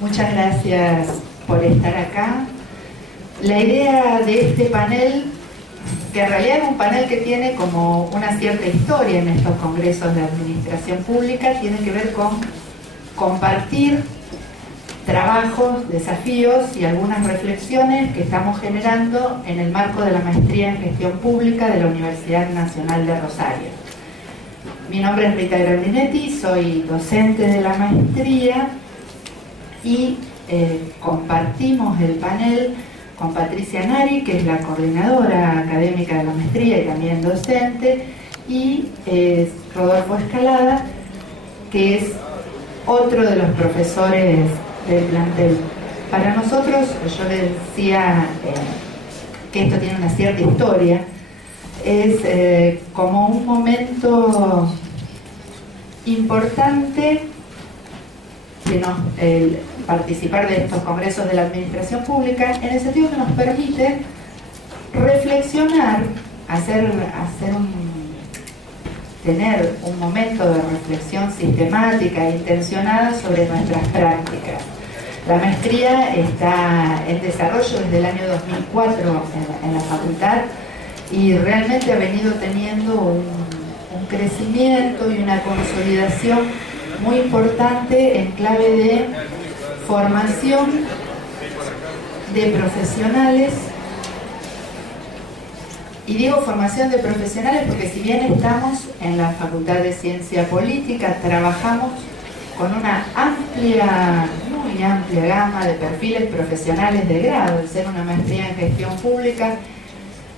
Muchas gracias por estar acá. La idea de este panel, que en realidad es un panel que tiene como una cierta historia en estos congresos de administración pública, tiene que ver con compartir trabajos, desafíos y algunas reflexiones que estamos generando en el marco de la maestría en gestión pública de la Universidad Nacional de Rosario. Mi nombre es Rita Grandinetti, soy docente de la maestría y compartimos el panel con Patricia Nari, que es la coordinadora académica de la maestría y también docente, y Rodolfo Escalada, que es otro de los profesores del plantel. Para nosotros, yo les decía que esto tiene una cierta historia, es como un momento importante que el participar de estos congresos de la administración pública, en el sentido que nos permite reflexionar, tener un momento de reflexión sistemática e intencionada sobre nuestras prácticas. La maestría está en desarrollo desde el año 2004 en la facultad y realmente ha venido teniendo un crecimiento y una consolidación muy importante en clave de formación de profesionales. Y digo formación de profesionales porque si bien estamos en la Facultad de Ciencia Política, trabajamos con una muy amplia gama de perfiles profesionales de grado. Al ser una maestría en gestión pública,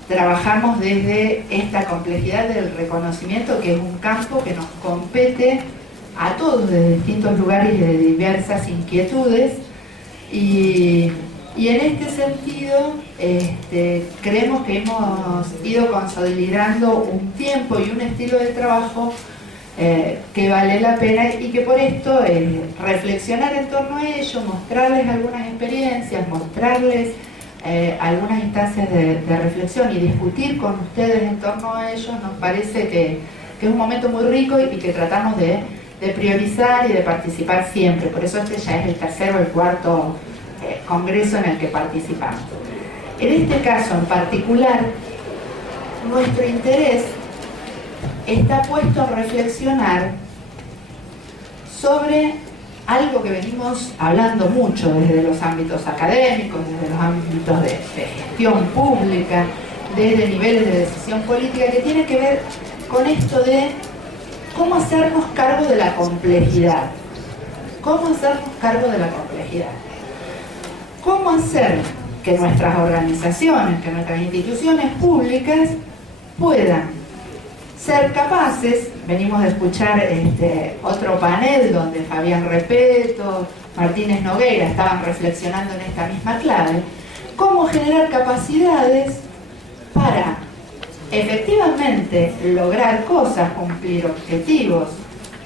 trabajamos desde esta complejidad del reconocimiento, que es un campo que nos compete a todos de distintos lugares y de diversas inquietudes, y en este sentido creemos que hemos ido consolidando un tiempo y un estilo de trabajo que vale la pena, y que por esto reflexionar en torno a ello, mostrarles algunas experiencias, mostrarles algunas instancias de reflexión y discutir con ustedes en torno a ello, nos parece que es un momento muy rico y que tratamos de priorizar y de participar siempre. Por eso este ya es el tercero o el cuarto congreso en el que participamos. En este caso en particular, nuestro interés está puesto a reflexionar sobre algo que venimos hablando mucho desde los ámbitos académicos, desde los ámbitos de gestión pública, desde niveles de decisión política, que tiene que ver con esto de cómo hacernos cargo de la complejidad. ¿Cómo hacernos cargo de la complejidad? ¿Cómo hacer que nuestras organizaciones, que nuestras instituciones públicas puedan ser capaces? Venimos de escuchar otro panel donde Fabián Repeto, Martínez Nogueira estaban reflexionando en esta misma clave. ¿Cómo generar capacidades para efectivamente lograr cosas, cumplir objetivos,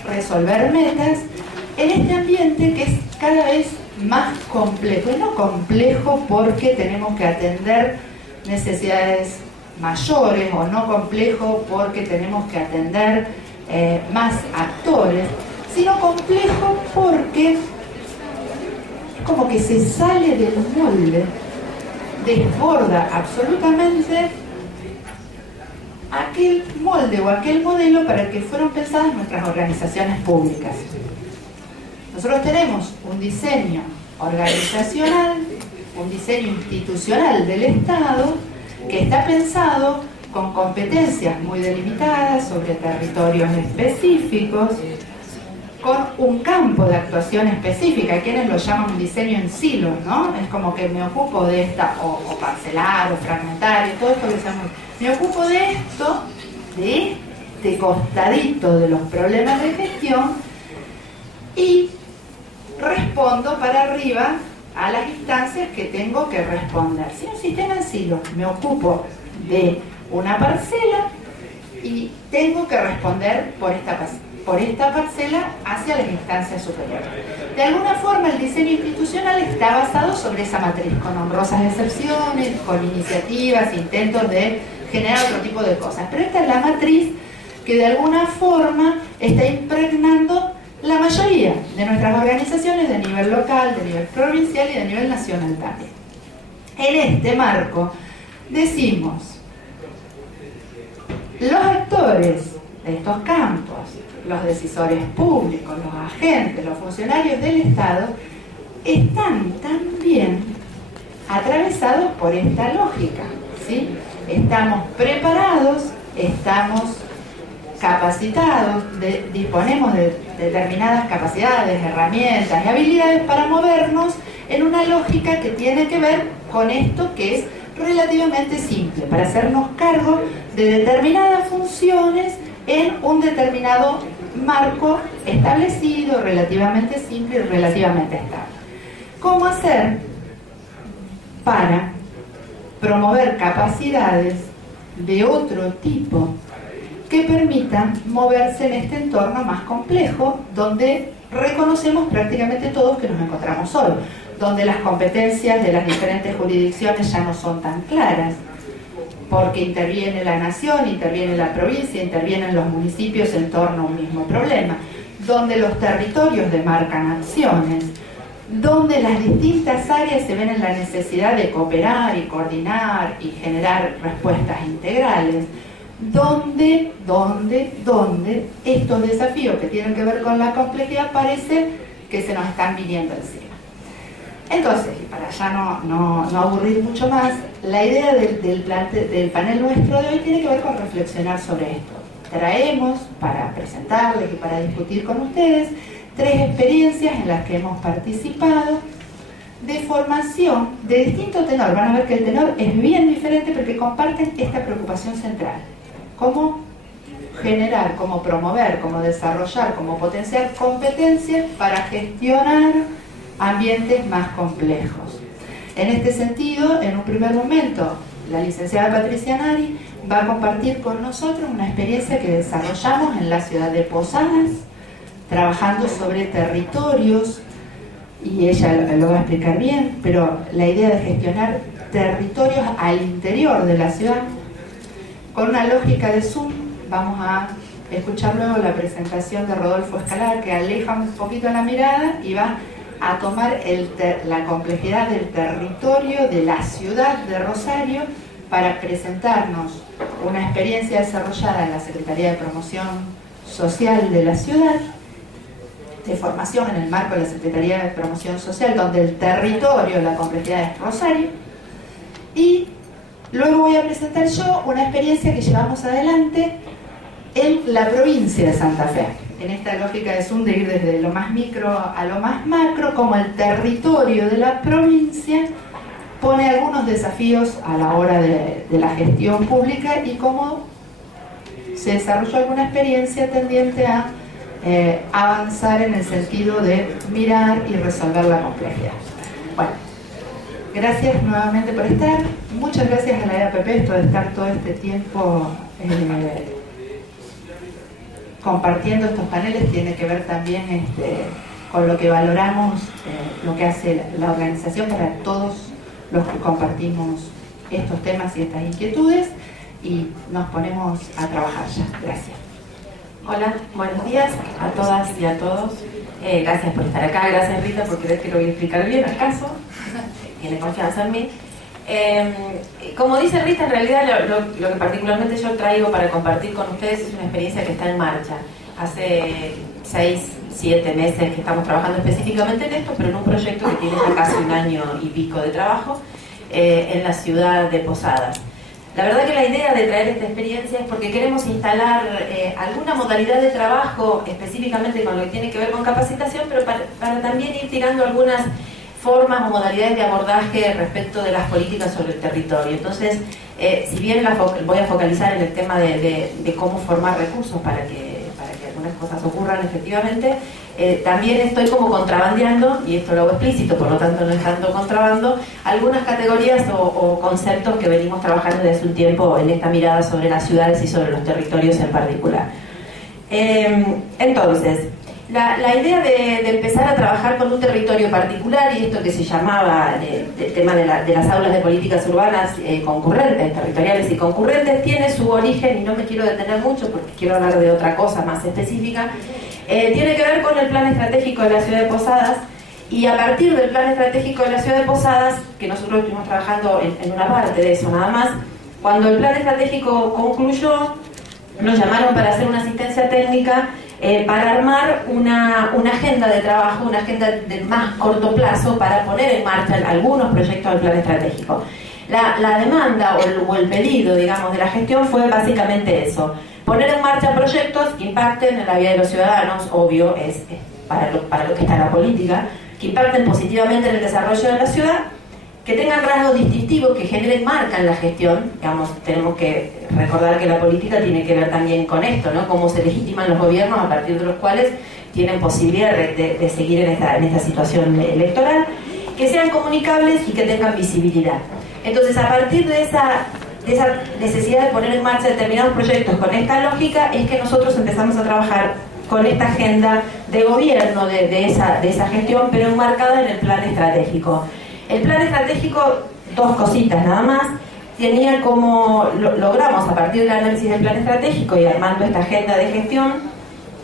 resolver metas en este ambiente que es cada vez más complejo? Y no complejo porque tenemos que atender necesidades mayores, o no complejo porque tenemos que atender más actores, sino complejo porque es como que se sale del molde, desborda absolutamente aquel molde o aquel modelo para el que fueron pensadas nuestras organizaciones públicas. Nosotros tenemos un diseño organizacional, un diseño institucional del Estado que está pensado con competencias muy delimitadas sobre territorios específicos, con un campo de actuación específica. Hay quienes lo llaman un diseño en silos, ¿no? Es como que me ocupo de esta, o parcelar, o fragmentario, todo esto que me ocupo de esto, de este costadito de los problemas de gestión, y respondo para arriba a las instancias que tengo que responder. Si un sistema en silos, me ocupo de una parcela y tengo que responder por esta parcela hacia las instancias superiores. De alguna forma el diseño institucional está basado sobre esa matriz, con honrosas excepciones, con iniciativas, intentos de generar otro tipo de cosas. Pero esta es la matriz que de alguna forma está impregnando la mayoría de nuestras organizaciones de nivel local, de nivel provincial y de nivel nacional también. En este marco decimos, los actores de estos campos, los decisores públicos, los agentes, los funcionarios del Estado, están también atravesados por esta lógica, ¿sí? Estamos preparados, estamos capacitados, disponemos de determinadas capacidades, herramientas y habilidades para movernos en una lógica que tiene que ver con esto que es relativamente simple, para hacernos cargo de determinadas funciones en un determinado marco establecido, relativamente simple y relativamente estable. ¿Cómo hacer para promover capacidades de otro tipo que permitan moverse en este entorno más complejo, donde reconocemos prácticamente todos que nos encontramos hoy, donde las competencias de las diferentes jurisdicciones ya no son tan claras, porque interviene la nación, interviene la provincia, intervienen los municipios en torno a un mismo problema, donde los territorios demarcan acciones, donde las distintas áreas se ven en la necesidad de cooperar y coordinar y generar respuestas integrales, donde estos desafíos que tienen que ver con la complejidad parece que se nos están viniendo encima. Entonces, y para ya no aburrir mucho más, la idea del panel nuestro de hoy tiene que ver con reflexionar sobre esto. Traemos para presentarles y para discutir con ustedes 3 experiencias en las que hemos participado de formación de distinto tenor. Van a ver que el tenor es bien diferente porque comparten esta preocupación central. Cómo generar, cómo promover, cómo desarrollar, cómo potenciar competencias para gestionar ambientes más complejos. En este sentido, en un primer momento, la licenciada Patricia Nari va a compartir con nosotros una experiencia que desarrollamos en la ciudad de Posadas, trabajando sobre territorios, y ella lo va a explicar bien, pero la idea de gestionar territorios al interior de la ciudad, con una lógica de Zoom. Vamos a escuchar luego la presentación de Rodolfo Escalar, que aleja un poquito la mirada y va a tomar la complejidad del territorio de la ciudad de Rosario para presentarnos una experiencia desarrollada en la Secretaría de Promoción Social de la ciudad, de formación en el marco de la Secretaría de Promoción Social, donde el territorio, la complejidad es Rosario, y luego voy a presentar yo una experiencia que llevamos adelante en la provincia de Santa Fe, en esta lógica de Zoom de ir desde lo más micro a lo más macro, como el territorio de la provincia pone algunos desafíos a la hora de la gestión pública y cómo se desarrolló alguna experiencia tendiente a avanzar en el sentido de mirar y resolver la complejidad. Bueno, gracias nuevamente por estar. Muchas gracias a la EAPP por estar todo este tiempo compartiendo estos paneles. Tiene que ver también con lo que valoramos, lo que hace la organización para todos los que compartimos estos temas y estas inquietudes, y nos ponemos a trabajar ya. Gracias. Hola, buenos días a todas y a todos. Gracias por estar acá, gracias Rita por creer que lo voy a explicar bien al caso. Tiene confianza en mí. Como dice Rita, en realidad lo que particularmente yo traigo para compartir con ustedes es una experiencia que está en marcha. Hace 6, 7 meses que estamos trabajando específicamente en esto, pero en un proyecto que tiene ya casi 1 año y pico de trabajo en la ciudad de Posadas. La verdad que la idea de traer esta experiencia es porque queremos instalar alguna modalidad de trabajo específicamente con lo que tiene que ver con capacitación, pero para también ir tirando algunas formas o modalidades de abordaje respecto de las políticas sobre el territorio. Entonces, si bien voy a focalizar en el tema de cómo formar recursos para que algunas cosas ocurran efectivamente, también estoy como contrabandeando, y esto lo hago explícito, por lo tanto no es tanto contrabando, algunas categorías o conceptos que venimos trabajando desde hace un tiempo en esta mirada sobre las ciudades y sobre los territorios en particular. Entonces, la idea de empezar a trabajar con un territorio particular, y esto que se llamaba el tema de las aulas de políticas urbanas concurrentes, territoriales y concurrentes, tiene su origen, y no me quiero detener mucho porque quiero hablar de otra cosa más específica, tiene que ver con el plan estratégico de la ciudad de Posadas, y a partir del plan estratégico de la ciudad de Posadas, que nosotros estuvimos trabajando en una parte de eso nada más, cuando el plan estratégico concluyó, nos llamaron para hacer una asistencia técnica para armar una agenda de trabajo, una agenda de más corto plazo para poner en marcha algunos proyectos del plan estratégico. La demanda o el pedido, digamos, de la gestión fue básicamente eso: poner en marcha proyectos que impacten en la vida de los ciudadanos, obvio, es para lo que está la política, que impacten positivamente en el desarrollo de la ciudad, que tengan rasgos distintivos, que generen marca en la gestión. Digamos, tenemos que recordar que la política tiene que ver también con esto, ¿no? Cómo se legitiman los gobiernos a partir de los cuales tienen posibilidad de seguir en esta situación electoral, que sean comunicables y que tengan visibilidad. Entonces, a partir de esa necesidad de poner en marcha determinados proyectos con esta lógica, es que nosotros empezamos a trabajar con esta agenda de gobierno de esa gestión, pero enmarcada en el plan estratégico. El plan estratégico, dos cositas nada más, tenía como, logramos a partir del análisis del plan estratégico y armando esta agenda de gestión,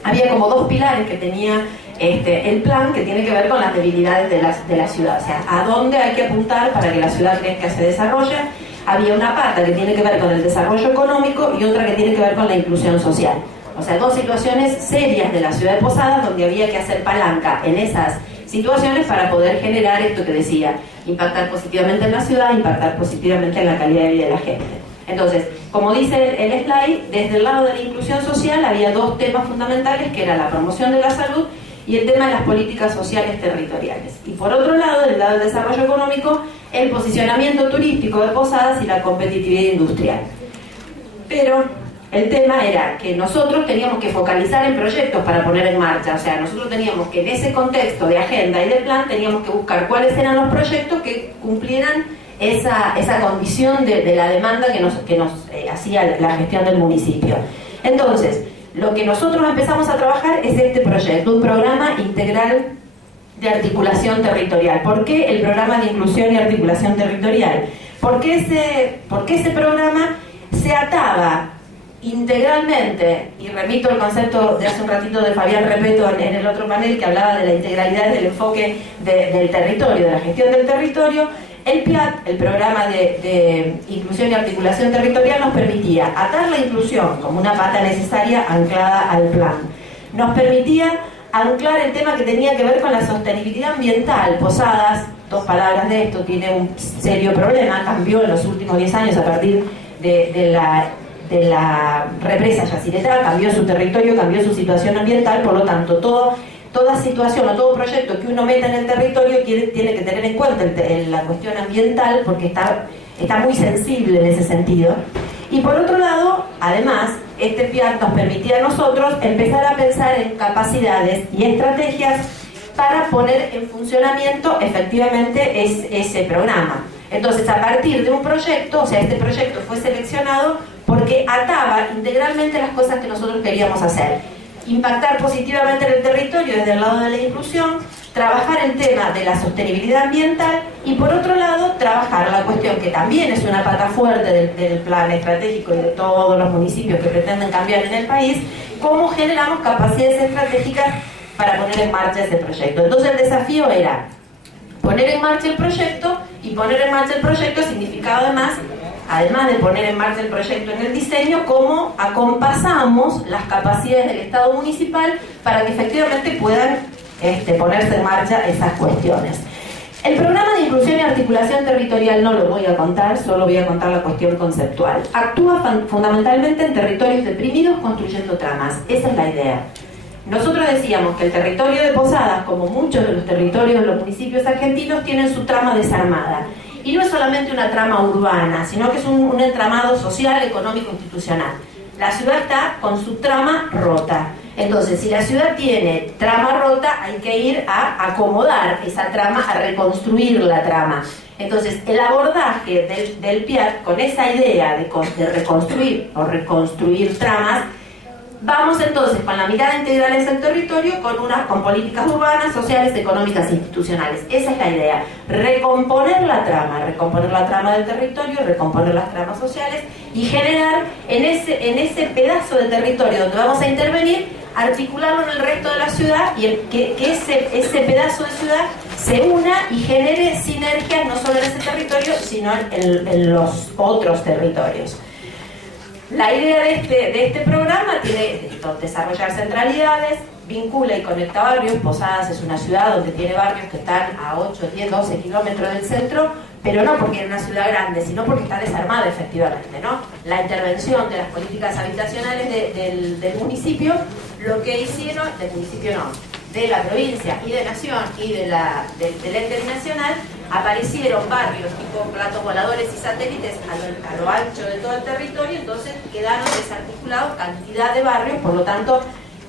había como dos pilares que tenía el plan, que tiene que ver con las debilidades de la ciudad, o sea, a dónde hay que apuntar para que la ciudad crezca, se desarrolle. Había una pata que tiene que ver con el desarrollo económico y otra que tiene que ver con la inclusión social. O sea, dos situaciones serias de la ciudad de Posadas donde había que hacer palanca en esas situaciones para poder generar esto que decía: impactar positivamente en la ciudad, impactar positivamente en la calidad de vida de la gente. Entonces, como dice el slide, desde el lado de la inclusión social había dos temas fundamentales, que era la promoción de la salud y el tema de las políticas sociales territoriales. Y por otro lado, del lado del desarrollo económico, el posicionamiento turístico de Posadas y la competitividad industrial. Pero el tema era que nosotros teníamos que focalizar en proyectos para poner en marcha. O sea, nosotros teníamos que, en ese contexto de agenda y de plan, teníamos que buscar cuáles eran los proyectos que cumplieran esa condición de la demanda que nos hacía la gestión del municipio. Entonces, lo que nosotros empezamos a trabajar es este proyecto, un programa integral de articulación territorial. ¿Por qué el programa de inclusión y articulación territorial? Porque ese programa se ataba integralmente, y remito el concepto de hace un ratito de Fabián Repeto en el otro panel, que hablaba de la integralidad del enfoque del territorio, de la gestión del territorio. El PIAT, el programa de inclusión y articulación territorial, nos permitía atar la inclusión como una pata necesaria anclada al plan. Nos permitía anclar el tema que tenía que ver con la sostenibilidad ambiental. Posadas, dos palabras de esto, tiene un serio problema, cambió en los últimos 10 años a partir de la represa Yacyretá, cambió su territorio, cambió su situación ambiental. Por lo tanto, toda situación o todo proyecto que uno meta en el territorio tiene que tener en cuenta la cuestión ambiental, porque está muy sensible en ese sentido. Y por otro lado, además, este PIAT nos permitía a nosotros empezar a pensar en capacidades y estrategias para poner en funcionamiento efectivamente ese programa. Entonces, a partir de un proyecto, o sea, este proyecto fue seleccionado porque ataba integralmente las cosas que nosotros queríamos hacer: impactar positivamente en el territorio desde el lado de la inclusión, trabajar el tema de la sostenibilidad ambiental y, por otro lado, trabajar la cuestión que también es una pata fuerte del plan estratégico y de todos los municipios que pretenden cambiar en el país: cómo generamos capacidades estratégicas para poner en marcha ese proyecto. Entonces, el desafío era poner en marcha el proyecto, y poner en marcha el proyecto significaba además de poner en marcha el proyecto en el diseño, cómo acompasamos las capacidades del Estado municipal para que efectivamente puedan ponerse en marcha esas cuestiones. El programa de inclusión y articulación territorial no lo voy a contar, solo voy a contar la cuestión conceptual. Actúa fundamentalmente en territorios deprimidos construyendo tramas. Esa es la idea. Nosotros decíamos que el territorio de Posadas, como muchos de los territorios de los municipios argentinos, tienen su trama desarmada. Y no es solamente una trama urbana, sino que es un entramado social, económico, institucional. La ciudad está con su trama rota. Entonces, si la ciudad tiene trama rota, hay que ir a acomodar esa trama, a reconstruir la trama. Entonces, el abordaje del PIAT con esa idea de reconstruir o reconstruir tramas, vamos entonces con la mirada integral hacia el territorio, con políticas urbanas, sociales, económicas e institucionales. Esa es la idea: recomponer la trama del territorio, recomponer las tramas sociales y generar en ese pedazo de territorio donde vamos a intervenir articularlo en el resto de la ciudad y que ese pedazo de ciudad se una y genere sinergias no solo en ese territorio, sino en los otros territorios. La idea de este programa tiene desarrollar centralidades, vincula y conecta barrios. Posadas es una ciudad donde tiene barrios que están a 8, 10, 12 kilómetros del centro, pero no porque es una ciudad grande, sino porque está desarmada efectivamente, ¿no? La intervención de las políticas habitacionales del municipio, lo que hicieron, del municipio no, de la provincia y de Nación y del ente nacional, aparecieron barrios tipo platos voladores y satélites a lo ancho de todo el territorio, entonces quedaron desarticulados cantidad de barrios, por lo tanto,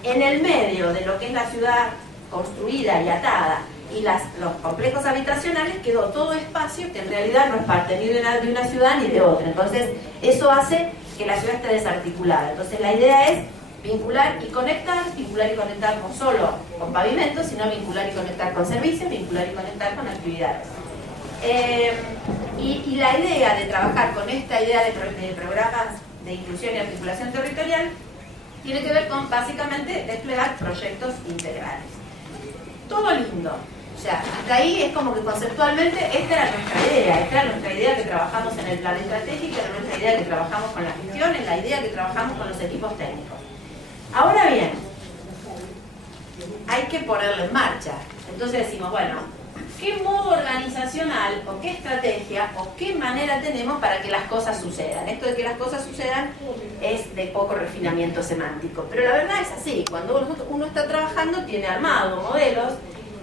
en el medio de lo que es la ciudad construida y atada y los complejos habitacionales quedó todo espacio que en realidad no es parte ni de una ciudad ni de otra. Entonces, eso hace que la ciudad esté desarticulada. Entonces, la idea es vincular y conectar no solo con pavimentos, sino vincular y conectar con servicios, vincular y conectar con actividades. Y la idea de trabajar con esta idea de programas de inclusión y articulación territorial tiene que ver con, básicamente, desplegar proyectos integrales. Todo lindo. O sea, hasta ahí es como que conceptualmente esta era nuestra idea que trabajamos en el plan estratégico, era nuestra idea que trabajamos con la gestión, en la idea que trabajamos con los equipos técnicos. Ahora bien, hay que ponerlo en marcha. Entonces decimos, bueno, ¿qué modo organizacional o qué estrategia o qué manera tenemos para que las cosas sucedan? Esto de que las cosas sucedan es de poco refinamiento semántico, pero la verdad es así. Cuando uno está trabajando, tiene armado modelos,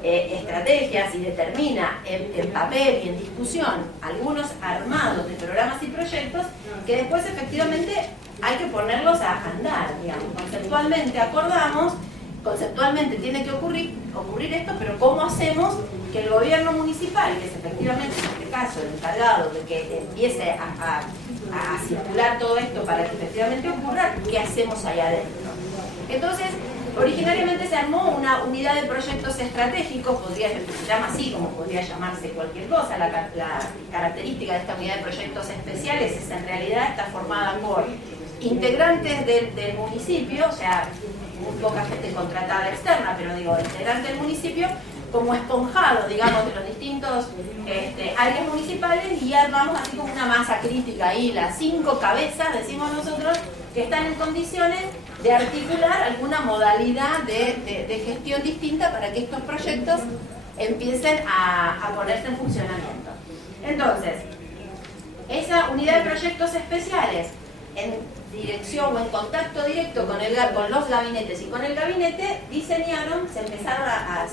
estrategias y determina en papel y en discusión algunos armados de programas y proyectos que después efectivamente hay que ponerlos a andar, digamos. Conceptualmente acordamos, conceptualmente tiene que ocurrir esto, pero ¿cómo hacemos que el gobierno municipal, que es efectivamente en este caso el encargado de que empiece a circular todo esto para que efectivamente ocurra, qué hacemos ahí adentro? Entonces, originariamente se armó una unidad de proyectos estratégicos, se llama así, como podría llamarse cualquier cosa. La característica de esta unidad de proyectos especiales es en realidad está formada por integrantes del municipio, o sea, muy poca gente contratada externa, pero digo, integrantes del municipio, como esponjado, digamos, de los distintos áreas municipales, y armamos así como una masa crítica ahí, las 5 cabezas, decimos nosotros, que están en condiciones de articular alguna modalidad de gestión distinta para que estos proyectos empiecen a ponerse en funcionamiento. Entonces, esa unidad de proyectos especiales, en dirección o en contacto directo con los gabinetes y con el gabinete, se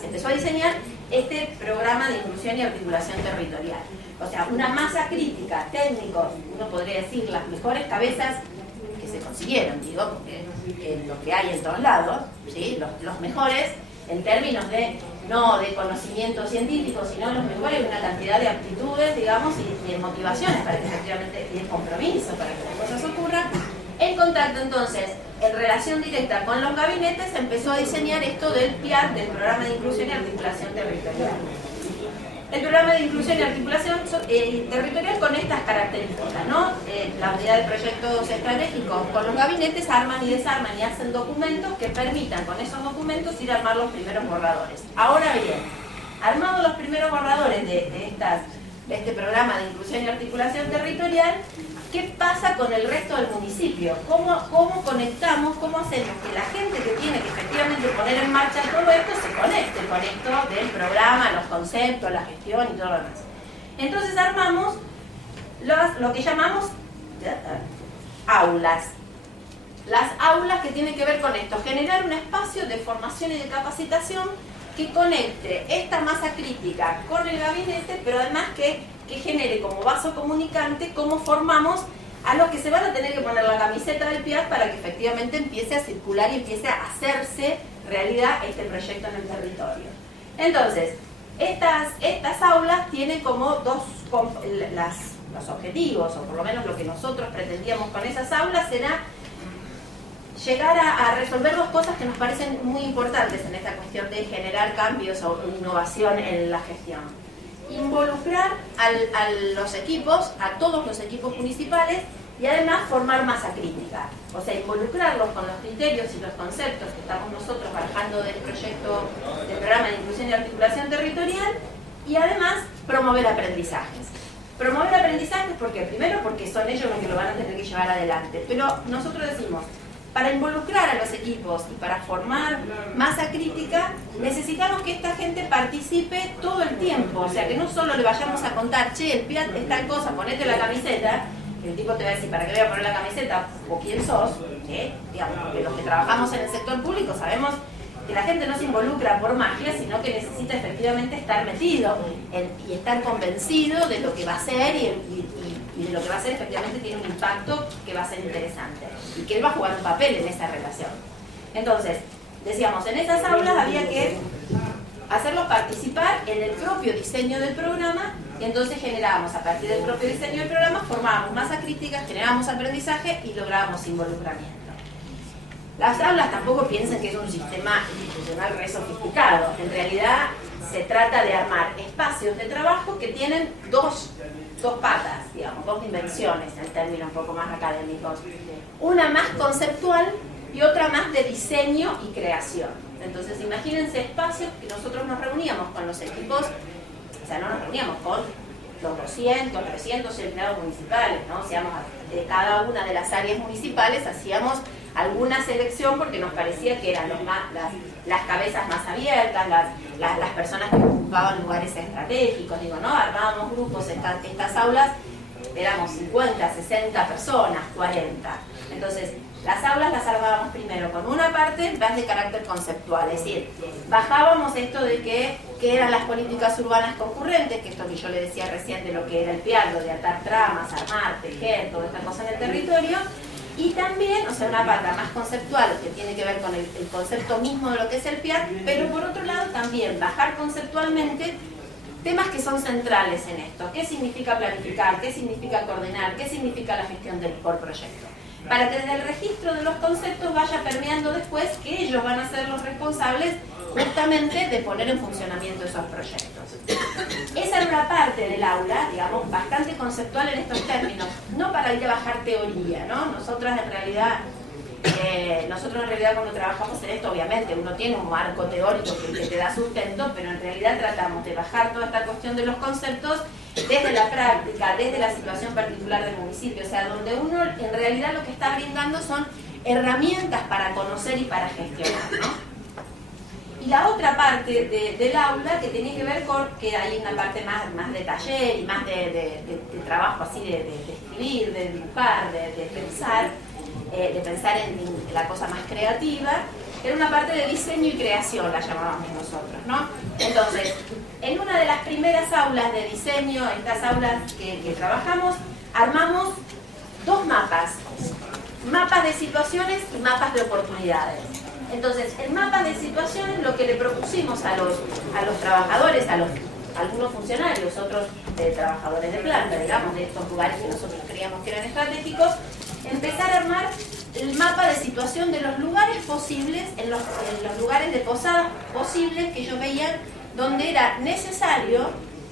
empezó a diseñar este programa de inclusión y articulación territorial. O sea, una masa crítica, técnicos, uno podría decir las mejores cabezas que se consiguieron, digo, porque es lo que hay en todos lados, ¿sí? Los mejores en términos no de conocimiento científico, sino los mejores en una cantidad de aptitudes, digamos, y de motivaciones para que efectivamente, y de compromiso para que las cosas ocurran. En contacto, entonces, en relación directa con los gabinetes, se empezó a diseñar esto del PIAT, del Programa de Inclusión y Articulación Territorial. El Programa de Inclusión y Articulación Territorial con estas características, ¿no? La unidad de proyectos estratégicos con los gabinetes arman y desarman y hacen documentos que permitan con esos documentos ir a armar los primeros borradores. Ahora bien, armados los primeros borradores de este Programa de Inclusión y Articulación Territorial, ¿qué pasa con el resto del municipio? ¿Cómo conectamos, cómo hacemos que la gente que tiene que efectivamente poner en marcha todo esto se conecte con esto del programa, los conceptos, la gestión y todo lo demás? Entonces armamos lo que llamamos aulas. Las aulas que tienen que ver con esto, generar un espacio de formación y de capacitación que conecte esta masa crítica con el gabinete, pero además que genere como vaso comunicante cómo formamos a los que se van a tener que poner la camiseta del PIAT para que efectivamente empiece a circular y empiece a hacerse realidad este proyecto en el territorio. Entonces, estas aulas tienen como los objetivos, o por lo menos lo que nosotros pretendíamos con esas aulas era llegar a resolver 2 cosas que nos parecen muy importantes en esta cuestión de generar cambios o innovación en la gestión. Involucrar a los equipos, a todos los equipos municipales, y además formar masa crítica, o sea, involucrarlos con los criterios y los conceptos que estamos nosotros trabajando del proyecto del programa de inclusión y articulación territorial, y además promover aprendizajes. Promover aprendizajes porque primero porque son ellos los que lo van a tener que llevar adelante, pero nosotros decimos, para involucrar a los equipos y para formar masa crítica, necesitamos que esta gente participe todo el tiempo, o sea, que no solo le vayamos a contar, che, el PIAT es tal cosa, ponete la camiseta, el tipo te va a decir, ¿para qué voy a poner la camiseta? ¿O quién sos? Digamos, porque los que trabajamos en el sector público sabemos que la gente no se involucra por magia, sino que necesita efectivamente estar metido y estar convencido de lo que va a hacer y de lo que va a hacer efectivamente tiene un impacto que va a ser interesante y que él va a jugar un papel en esa relación. Entonces, decíamos, en esas aulas había que hacerlos participar en el propio diseño del programa y entonces generábamos, a partir del propio diseño del programa, formábamos masa crítica, generábamos aprendizaje y lográbamos involucramiento. Las aulas tampoco piensen que es un sistema institucional re sofisticado, en realidad se trata de armar espacios de trabajo que tienen dos patas, digamos, dos dimensiones en términos un poco más académicos. Una más conceptual y otra más de diseño y creación. Entonces imagínense espacios que nosotros nos reuníamos con los equipos, o sea, no nos reuníamos con los 200, 300 empleados municipales, ¿no? O sea, de cada una de las áreas municipales hacíamos alguna selección porque nos parecía que eran las cabezas más abiertas, las personas que ocupaban lugares estratégicos, digo, ¿no? Armábamos grupos, estas aulas éramos 50, 60 personas, 40. Entonces, las aulas las armábamos primero con una parte más de carácter conceptual, es decir, bajábamos esto de qué eran las políticas urbanas concurrentes, que esto que yo le decía recién de lo que era el PIAT, de atar tramas, armar, tejer, toda esta cosa en el territorio, y también, o sea, una pata más conceptual que tiene que ver con el concepto mismo de lo que es el PIAT, pero por otro lado también bajar conceptualmente temas que son centrales en esto. ¿Qué significa planificar? ¿Qué significa coordinar? ¿Qué significa la gestión por proyecto? Para que desde el registro de los conceptos vaya permeando después que ellos van a ser los responsables justamente de poner en funcionamiento esos proyectos. Esa era una parte del aula, digamos, bastante conceptual en estos términos, no para ir a bajar teoría, ¿no? Nosotros en realidad cuando trabajamos en esto, obviamente, uno tiene un marco teórico que te da sustento, pero en realidad tratamos de bajar toda esta cuestión de los conceptos desde la práctica, desde la situación particular del municipio, o sea, donde uno en realidad lo que está brindando son herramientas para conocer y para gestionar, ¿no? Y la otra parte del aula que tenía que ver con que hay una parte más de taller y más de trabajo así de escribir, de dibujar, de pensar en la cosa más creativa, era una parte de diseño y creación, la llamábamos nosotros, ¿no? Entonces, en una de las primeras aulas de diseño, estas aulas que trabajamos, armamos dos mapas de situaciones y mapas de oportunidades. Entonces, en mapas de situaciones lo que le propusimos a los trabajadores, algunos funcionarios, otros trabajadores de planta, digamos, de estos lugares que nosotros creíamos que eran estratégicos, empezar a armar el mapa de situación de los lugares posibles, en los lugares de posadas posibles que ellos veían donde era necesario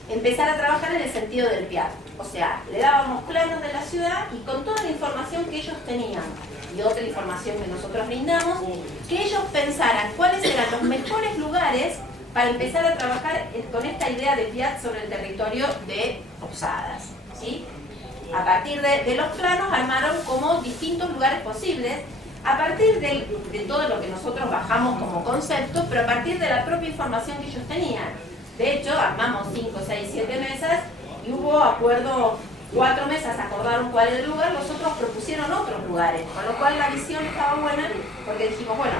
empezar a trabajar en el sentido del PIAT. O sea, le dábamos planos de la ciudad y con toda la información que ellos tenían y otra información que nosotros brindamos, que ellos pensaran cuáles eran los mejores lugares para empezar a trabajar con esta idea de PIAT sobre el territorio de Posadas, ¿sí? A partir de los planos armaron como distintos lugares posibles, a partir de todo lo que nosotros bajamos como concepto, pero a partir de la propia información que ellos tenían. De hecho, armamos 5, 6, 7 mesas y hubo acuerdo, 4 mesas acordaron cuál era el lugar, los otros propusieron otros lugares, con lo cual la visión estaba buena porque dijimos, bueno,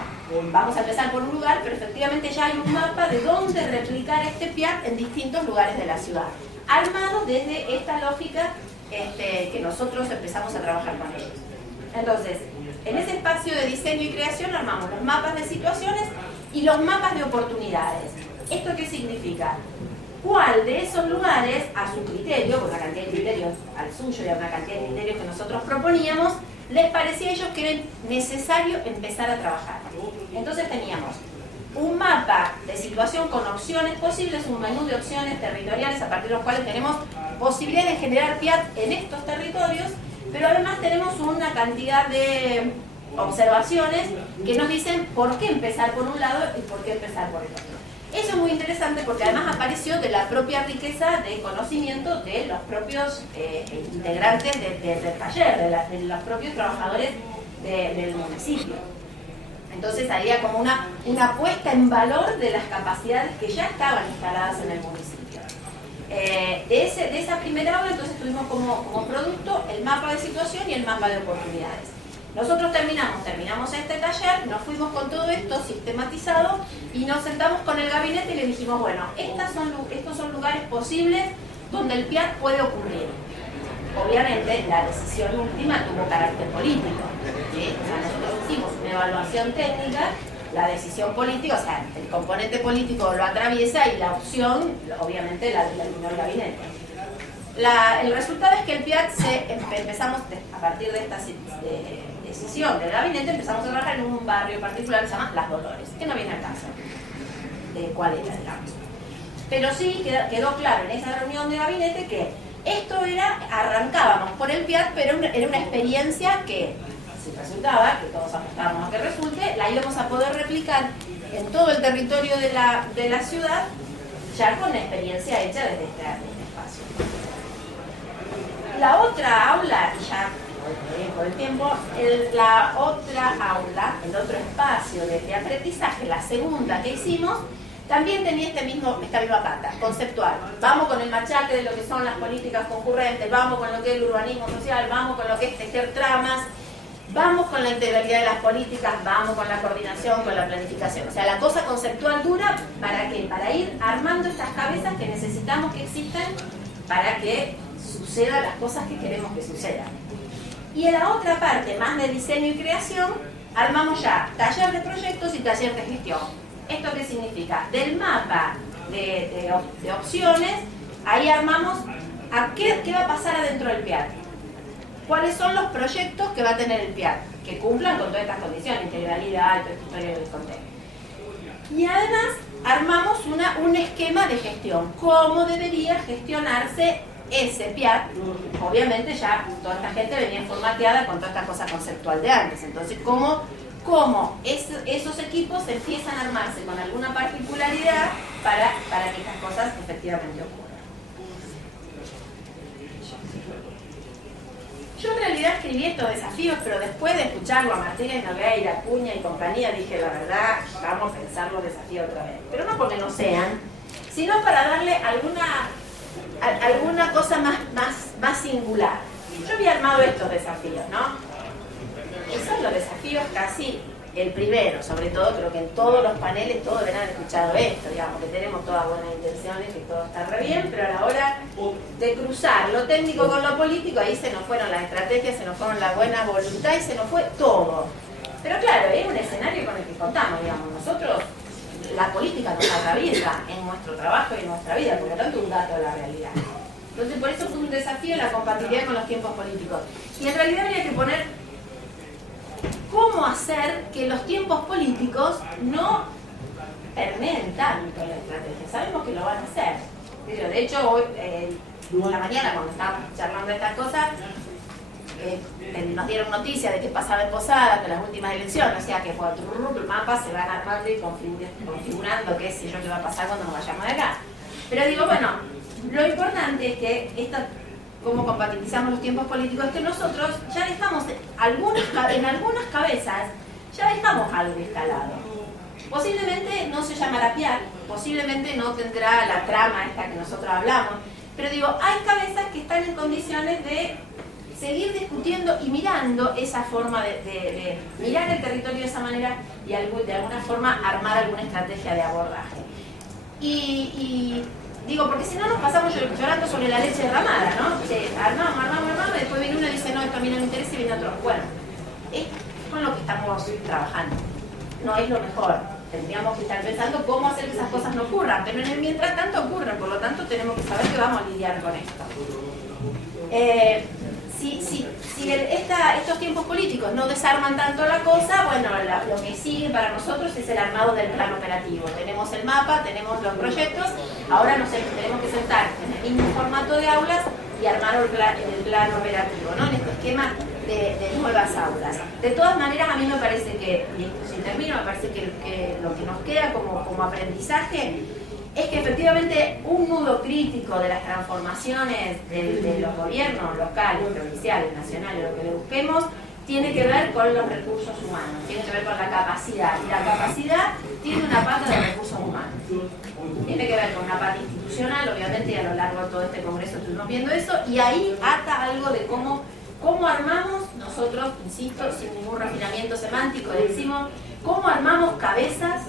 vamos a empezar por un lugar, pero efectivamente ya hay un mapa de dónde replicar este PIAT en distintos lugares de la ciudad, armado desde esta lógica que nosotros empezamos a trabajar con ellos. Entonces, en ese espacio de diseño y creación armamos los mapas de situaciones y los mapas de oportunidades. ¿Esto qué significa? ¿Cuál de esos lugares, a su criterio, con la cantidad de criterios al suyo y a una cantidad de criterios que nosotros proponíamos, les parecía a ellos que era necesario empezar a trabajar? Entonces teníamos un mapa de situación con opciones posibles, un menú de opciones territoriales a partir de los cuales tenemos posibilidad de generar PIAT en estos territorios, pero además tenemos una cantidad de observaciones que nos dicen por qué empezar por un lado y por qué empezar por el otro. Eso es muy interesante porque además apareció de la propia riqueza de conocimiento de los propios integrantes del taller, de los propios trabajadores del municipio. Entonces había como una puesta en valor de las capacidades que ya estaban instaladas en el municipio. De esa primera aula entonces tuvimos como producto el mapa de situación y el mapa de oportunidades. Nosotros terminamos este taller, nos fuimos con todo esto sistematizado y nos sentamos con el gabinete y le dijimos, bueno, estos son lugares posibles donde el PIAT puede ocurrir. Obviamente la decisión última tuvo carácter político, ¿sí? O sea, nosotros hicimos una evaluación técnica, la decisión política, o sea, el componente político lo atraviesa y la opción, obviamente, la eliminó el gabinete. El resultado es que el PIAT empezamos, a partir de esta decisión del gabinete, empezamos a trabajar en un barrio particular que se llama Las Dolores, que no viene al caso de cuál era, digamos. Pero sí quedó claro en esa reunión de gabinete que esto arrancábamos por el PIAT, pero era una experiencia que, si resultaba, que todos apostábamos a que resulte, la íbamos a poder replicar en todo el territorio de la ciudad, ya con experiencia hecha desde este espacio. La otra aula, y ya por el tiempo, la otra aula, el otro espacio de aprendizaje, la segunda que hicimos, también tenía esta misma pata, conceptual. Vamos con el machaque de lo que son las políticas concurrentes, vamos con lo que es el urbanismo social, vamos con lo que es tejer tramas, vamos con la integralidad de las políticas, vamos con la coordinación, con la planificación. O sea, la cosa conceptual dura, ¿para qué? Para ir armando estas cabezas que necesitamos que existan para que sucedan las cosas que queremos que sucedan. Y en la otra parte, más de diseño y creación, armamos ya taller de proyectos y taller de gestión. ¿Esto qué significa? Del mapa de opciones, ahí armamos qué va a pasar adentro del PIAT. ¿Cuáles son los proyectos que va a tener el PIAT? Que cumplan con todas estas condiciones, integralidad, toda esta historia que les conté. Y además armamos un esquema de gestión. ¿Cómo debería gestionarse ese PIAT? Obviamente ya toda esta gente venía formateada con toda esta cosa conceptual de antes. Entonces, ¿cómo esos equipos empiezan a armarse con alguna particularidad para que estas cosas efectivamente ocurran? Yo en realidad escribí estos desafíos, pero después de escucharlo a Martínez Nogueira, Acuña y compañía, dije, la verdad, vamos a pensar los desafíos otra vez. Pero no porque no sean, sino para darle alguna cosa más singular. Yo había armado estos desafíos, ¿no? Y son los desafíos casi el primero, sobre todo creo que en todos los paneles todos habrán escuchado esto, digamos, que tenemos todas buenas intenciones, que todo está re bien, pero a la hora de cruzar lo técnico con lo político, ahí se nos fueron las estrategias, se nos fueron la buena voluntad y se nos fue todo. Pero claro, es un escenario con el que contamos, digamos, nosotros, la política nos atraviesa en nuestro trabajo y en nuestra vida, por lo tanto un dato de la realidad. Entonces por eso fue un desafío la compatibilidad con los tiempos políticos. Y en realidad habría que poner cómo hacer que los tiempos políticos no permeen tanto la estrategia. Sabemos que lo van a hacer. De hecho, hoy, en la mañana, cuando estábamos charlando de estas cosas, nos dieron noticia de que pasaba en Posada, que las últimas elecciones, o sea que por el mapa se van armando y configurando qué sé yo qué va a pasar cuando nos vayamos de acá. Pero digo, bueno, lo importante es que cómo compatibilizamos los tiempos políticos, es que nosotros ya dejamos en algunas cabezas, ya dejamos algo instalado. Posiblemente no se llamará PIAT, posiblemente no tendrá la trama esta que nosotros hablamos, pero digo, hay cabezas que están en condiciones de seguir discutiendo y mirando esa forma de mirar el territorio de esa manera y de alguna forma armar alguna estrategia de abordaje. Digo, porque si no nos pasamos llorando sobre la leche derramada, ¿no? Armamos, y después viene uno y dice, no, esto a mí no me interesa, y viene otro. Bueno, es con lo que estamos trabajando. No es lo mejor. Tendríamos que estar pensando cómo hacer que esas cosas no ocurran, pero en el mientras tanto ocurren, por lo tanto tenemos que saber que vamos a lidiar con esto. Si estos tiempos políticos no desarman tanto la cosa, bueno, lo que sigue para nosotros es el armado del plan operativo. Tenemos el mapa, tenemos los proyectos, ahora tenemos que sentar en el mismo formato de aulas y armarlo en el plano operativo, ¿no? En este esquema de nuevas aulas. De todas maneras, a mí me parece que, y si termino, me parece que lo que nos queda como aprendizaje es que efectivamente un nudo crítico de las transformaciones de los gobiernos locales, provinciales, nacionales, lo que le busquemos, tiene que ver con los recursos humanos, tiene que ver con la capacidad, y la capacidad tiene una pata de recursos humanos. Tiene que ver con una parte institucional, obviamente, y a lo largo de todo este congreso estuvimos viendo eso, y ahí ata algo de cómo armamos nosotros, insisto, sin ningún refinamiento semántico, decimos cómo armamos cabezas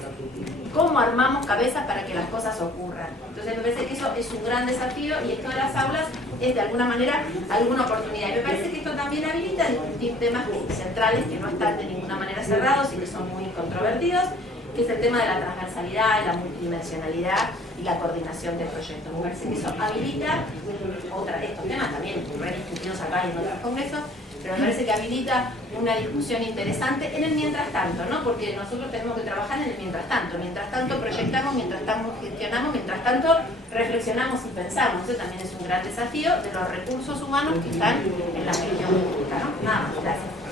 para que las cosas ocurran. Entonces me parece que eso es un gran desafío y esto de las aulas es de alguna manera alguna oportunidad. Y me parece que esto también habilita discutir temas centrales que no están de ninguna manera cerrados y que son muy controvertidos, que es el tema de la transversalidad, la multidimensionalidad y la coordinación de proyectos. Me parece que eso habilita estos temas también rediscutidos acá y en otros congresos, pero me parece que habilita una discusión interesante en el mientras tanto, ¿no? Porque nosotros tenemos que trabajar en el mientras tanto proyectamos, mientras tanto gestionamos, mientras tanto reflexionamos y pensamos. Eso también es un gran desafío de los recursos humanos que están en la gestión pública, ¿no? Nada más, gracias.